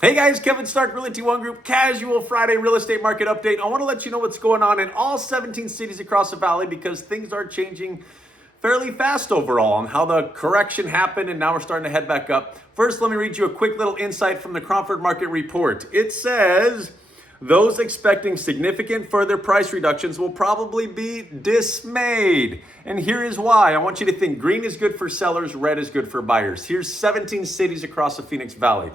Hey guys, Kevin Stark, Realty One Group, casual Friday real estate market update. I want to let you know what's going on in all 17 cities across the valley because things are changing fairly fast overall on how the correction happened and now we're starting to head back up. First, let me read you a quick little insight from the Cromford Market Report. It says, those expecting significant further price reductions will probably be dismayed. And here is why. I want you to think green is good for sellers, red is good for buyers. Here's 17 cities across the Phoenix Valley.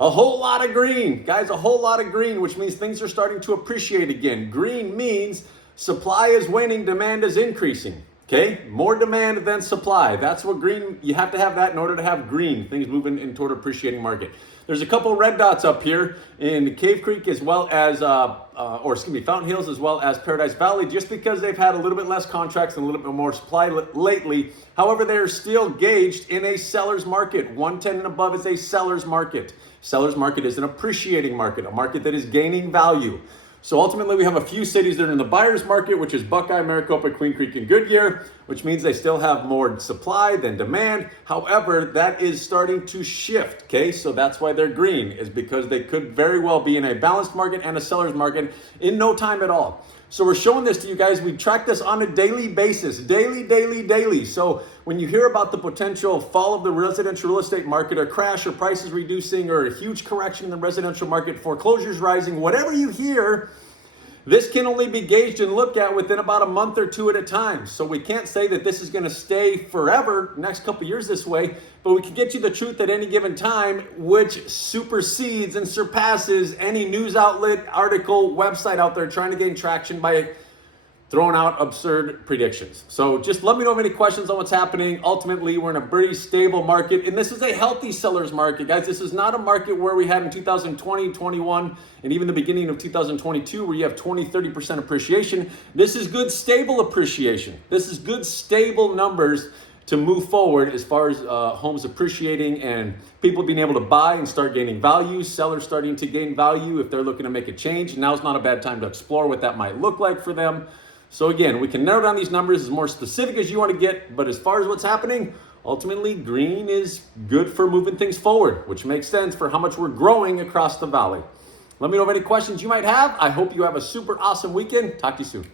A whole lot of green, guys, a whole lot of green, which means things are starting to appreciate again. Green means supply is waning, demand is increasing. Okay, more demand than supply. That's what green, you have to have that in order to have green, things moving in toward appreciating market. There's a couple red dots up here in Cave Creek as well as, Fountain Hills as well as Paradise Valley, just because they've had a little bit less contracts and a little bit more supply lately. However, they're still gauged in a seller's market. 110 and above is a seller's market. Seller's market is an appreciating market, a market that is gaining value. So ultimately, we have a few cities that are in the buyer's market, which is Buckeye, Maricopa, Queen Creek, and Goodyear, which means they still have more supply than demand. However, that is starting to shift, okay? So that's why they're green, is because they could very well be in a balanced market and a seller's market in no time at all. So we're showing this to you guys. We track this on a daily basis, daily. So when you hear about the potential fall of the residential real estate market or crash or prices reducing or a huge correction in the residential market, foreclosures rising, whatever you hear, this can only be gauged and looked at within about a month or two at a time. So we can't say that this is going to stay forever, next couple years this way, but we can get you the truth at any given time, which supersedes and surpasses any news outlet, article, website out there trying to gain traction by throwing out absurd predictions. So just let me know of any questions on what's happening. Ultimately, we're in a pretty stable market, and this is a healthy seller's market, guys. This is not a market where we had in 2020, 21, and even the beginning of 2022, where you have 20, 30% appreciation. This is good, stable appreciation. This is good, stable numbers to move forward as far as homes appreciating and people being able to buy and start gaining value, sellers starting to gain value if they're looking to make a change. Now's not a bad time to explore what that might look like for them. So again, we can narrow down these numbers as more specific as you want to get, but as far as what's happening, ultimately green is good for moving things forward, which makes sense for how much we're growing across the valley. Let me know of any questions you might have. I hope you have a super awesome weekend. Talk to you soon.